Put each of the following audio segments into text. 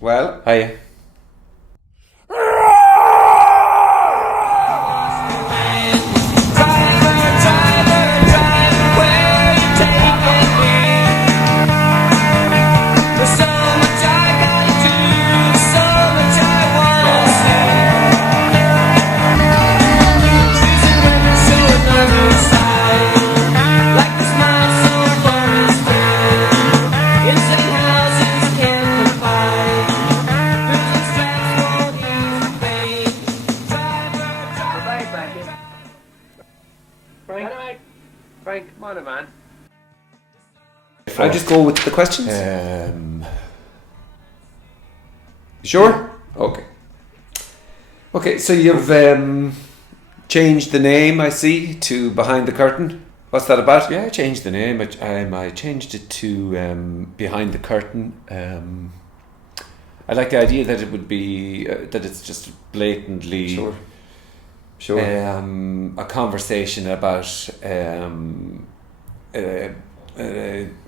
Well, Hiya. Frank, come on, man. I'll just go with the questions. Sure? Okay. Okay, so you've changed the name, I see, to Behind the Curtain. What's that about? Yeah, I changed the name. I changed it to Behind the Curtain. I like the idea that it would be that it's just blatantly Sure. a conversation about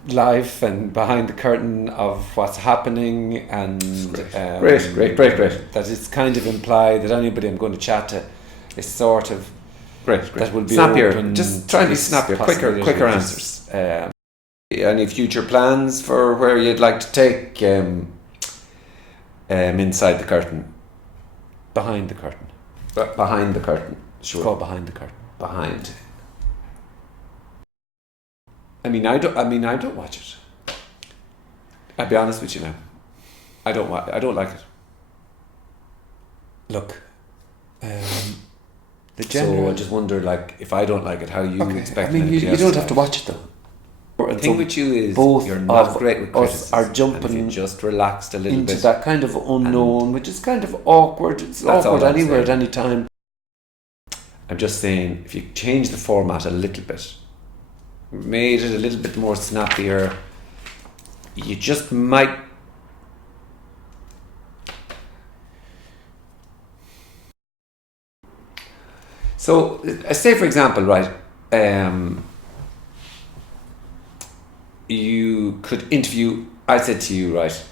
life and behind the curtain of what's happening, and Great. that it's kind of implied that anybody I'm going to chat to is sort of Great. that will be snappier. open Just try and be to snappier, quicker possibilities. answers. Any future plans for where you'd like to take Inside the Curtain? Behind the curtain. Behind the Curtain. It's Sure. called Behind the Curtain. Behind. I mean, I don't watch it. I'll be honest with you now. I don't like it. Look, the So general. I just wonder, like, if I don't like it, how you expect I mean, anybody you else don't to have to like watch it though. it. The thing with you is both you're not of great with us criticism. are and if jumping you just relaxed a little into bit. that kind of unknown, which is kind of awkward. It's That's awkward all I'm anywhere saying. at any time. I'm just saying, if you change the format a little bit, made it a little bit more snappier, you just might. So, say for example, right, you could interview. I said to you, right,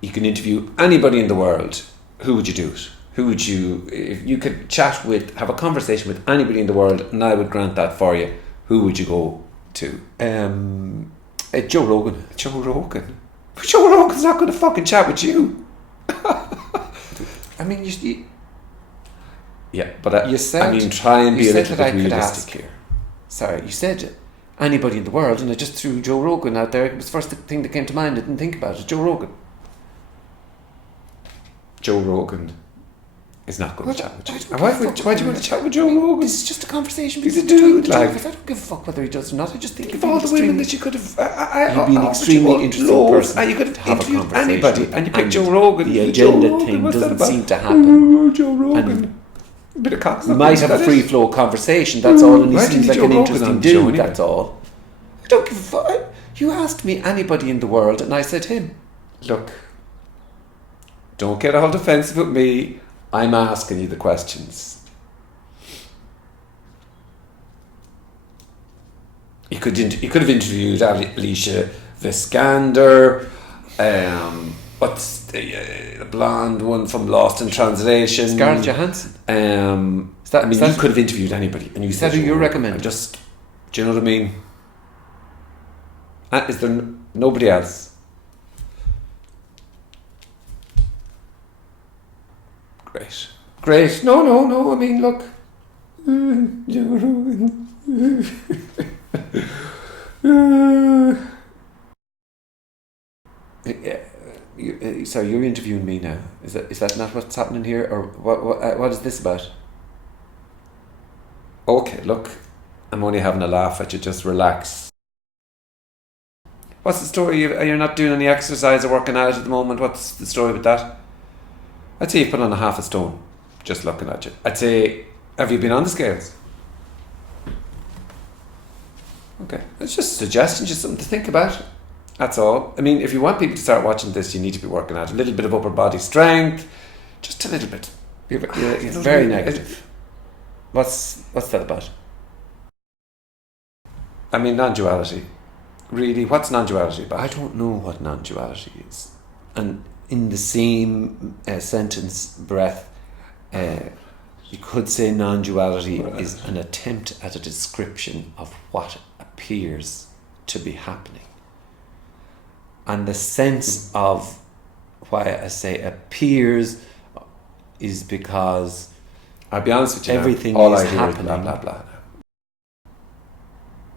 you can interview anybody in the world. Who would you do it? Who would you, if you could have a conversation with anybody in the world, and I would grant that for you, who would you go to? Joe Rogan. Joe Rogan. Joe Rogan's not going to fucking chat with you. I mean, Yeah, but you said. I mean, try and be you a said little that bit I could realistic ask. here. Sorry, you said anybody in the world, and I just threw Joe Rogan out there. It was the first thing that came to mind. I didn't think about it. Joe Rogan. Joe Rogan is not going to chat with you. Why do you want to chat with Joe This Rogan? is just a conversation. He's a between dude, the two of like- us. I don't give a fuck whether he does or not. I just think Think of all the women that you could have. You'd be an extremely interesting person You could have to have a interviewed conversation anybody, with, and you pick and Joe Rogan. the Joe agenda Rogan, thing what's that doesn't about? seem to happen. Oh, Joe Rogan. And A bit of cocksucker. We might have a free flow conversation. That's all, and he Why do you seems need like Joe an Rogan interesting on the show dude. anyway? That's all. I don't give a fuck. You asked me anybody in the world, and I said him. Look, don't get all defensive with me. I'm asking you the questions. You could have interviewed Alicia Vikander, what's the blonde one from Lost in Translation? Scarlett Johansson. You could have interviewed anybody, and you Is said that who Joe you Rogan. recommend? I'm just, do you know what I mean? Is there nobody else? Great. No. I mean, look. Joe Rogan. Sorry, you're interviewing me now. Is that not what's happening here, or what is this about? Okay, look. I'm only having a laugh at you. Just relax. What's the story? You're not doing any exercise or working out at the moment. What's the story with that? I'd say you've put on a half a stone. Just looking at you. I'd say, have you been on the scales? Okay, it's just a suggestion, just something to think about. That's all. I mean, if you want people to start watching this, you need to be working out a little bit of upper body strength, just a little bit. It's very negative. What's that about? I mean, non-duality. Really, what's non-duality about? I don't know what non-duality is, and in the same sentence breath, you could say non-duality is an attempt at a description of what appears to be happening. And the sense of why I say appears is because I'll be honest with you, everything now, all is I hear happening. Is blah blah blah.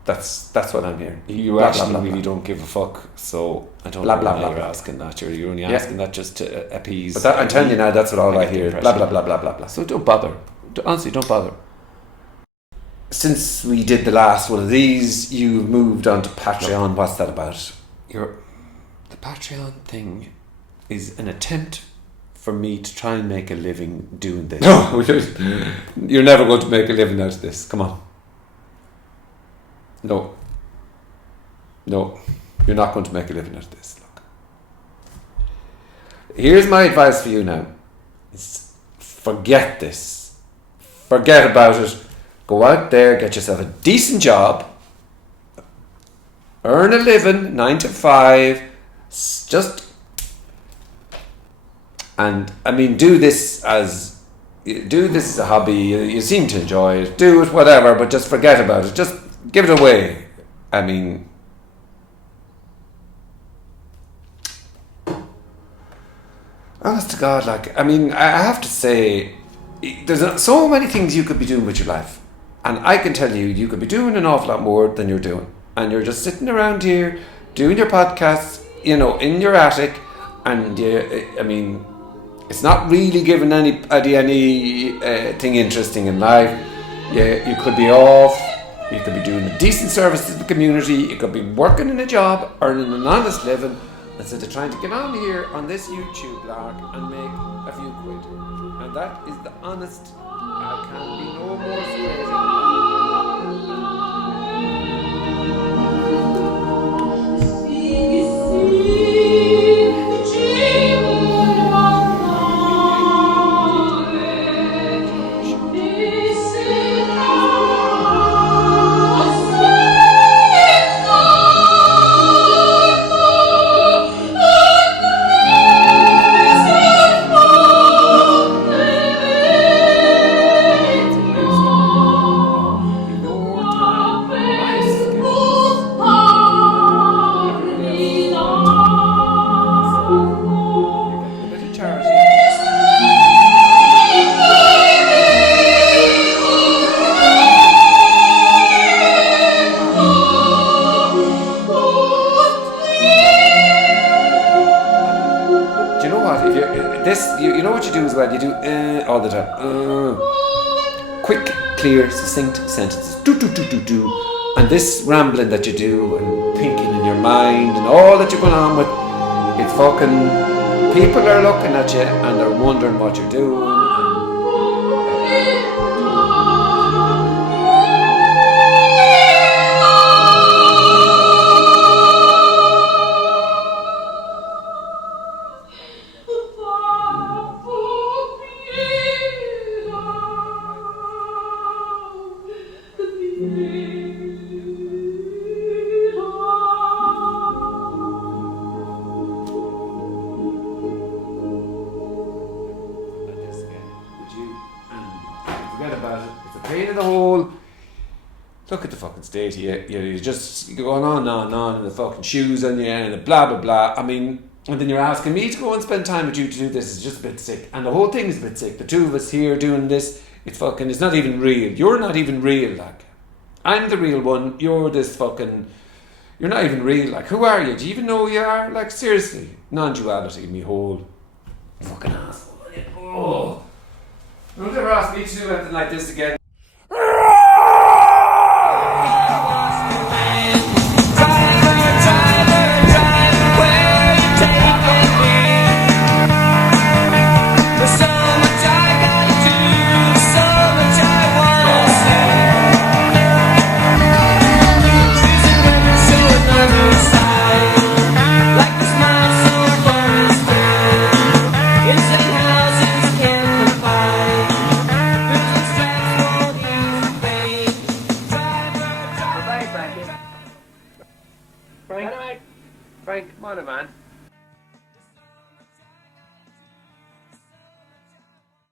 That's what I'm hearing. You blah, actually blah, blah, really blah. don't give a fuck, so I don't Blah, know blah, why blah, you're blah. asking that. You're only asking that just to appease. But that, I'm telling you now, that's what all I get the hear. impression. Blah blah blah blah blah blah. So don't bother. Honestly, don't bother. Since we did the last one of these, you moved on to Patreon. What's that about? The Patreon thing is an attempt for me to try and make a living doing this. No, you're never going to make a living out of this. Come on. No, you're not going to make a living out of this. Look. Here's my advice for you now. Forget this. Forget about it. Go out there, get yourself a decent job, earn a living, 9 to 5, and I mean, do this as a hobby. You seem to enjoy it. Do it, whatever, but just forget about it. Just give it away. I mean, honest to God, I have to say, there's so many things you could be doing with your life, and I can tell you could be doing an awful lot more than you're doing, and you're just sitting around here doing your podcasts, in your attic, and it's not really giving anybody anything interesting in life. You could be off. You could be doing a decent service to the community. You could be working in a job, earning an honest living, instead of trying to get on here on this YouTube blog and make a few quid. And that is the honest. I can be no more you know what you do as well? You do all the time. Quick, clear, succinct sentences. Do. And this rambling that you do and thinking in your mind and all that you're going on with, it's fucking, people are looking at you and they're wondering what you're doing. Look at the fucking state here. You're just going on and the fucking shoes on you and the blah blah blah. I mean, and then you're asking me to go and spend time with you to do this. It's just a bit sick. And the whole thing is a bit sick. The two of us here doing this, it's not even real. You're not even real, like. I'm the real one. You're this fucking, you're not even real. Like, who are you? Do you even know who you are? Like, seriously. Non-duality, me whole fucking asshole. Oh. Don't ever ask me to do anything like this again. Frank, come on, man.